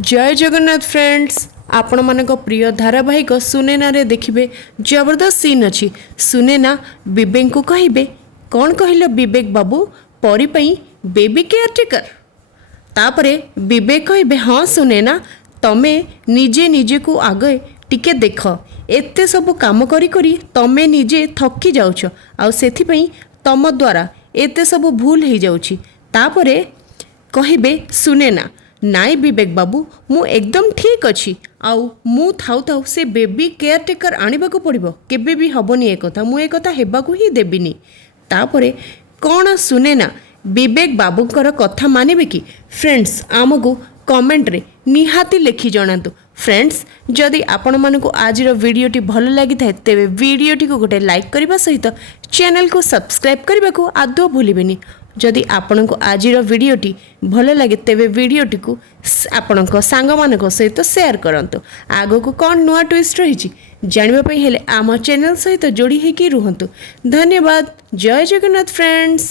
जय जगन्नाथ फ्रेंड्स आपण मानक प्रिय धारावाहिक सुनेना रे देखिबे जबरदस्त सीन अच्छी। सुनेना विवेक को कहिबे कौन कहले विवेक बाबू परी पई बेबी केयरटेकर। तापरे विवेक कहिबे हाँ सुनेना तमे निजे निजे को आगे टिके देख एते सब काम करी करी तमे निजे थकी जाउछ आ सेथि पई तम द्वारा एते सब भूल हो जाउछि। तापरे कहिबे सुनेना नाई विवेक बाबू मु एकदम ठीक अच्छी आउ मु थाउ थाउ से बेबी केयरटेकर आनिबाकू पड़िबो केबे भी हबनी ए कथा मु ए कथा हेबाकू ही देबिनी। तापरे कौन सुनेना विवेक बाबूंकर कथा मानिबे कि फ्रेंड्स आमको कमेंट रे निहाती लिखि जणातु। फ्रेंड्स जदि आपण मानकु आज वीडियोटी भल लगी थाए तेबे वीडियोटी को गोटे लाइक करबा सहित चैनल को सब्सक्राइब करबा को आदौ भूलिबेनी। जदि आपण को आज वीडियोटी भल लगे तेबे वीडियोटी को आपण सांग मानक सहित शेयर करंतु। आगो को कौन नुआ ट्विस्ट रही जानवा पई हेले आम चैनल सहित जोड़ी होकर रुहंतु। धन्यवाद। जय जगन्नाथ फ्रेंड्स।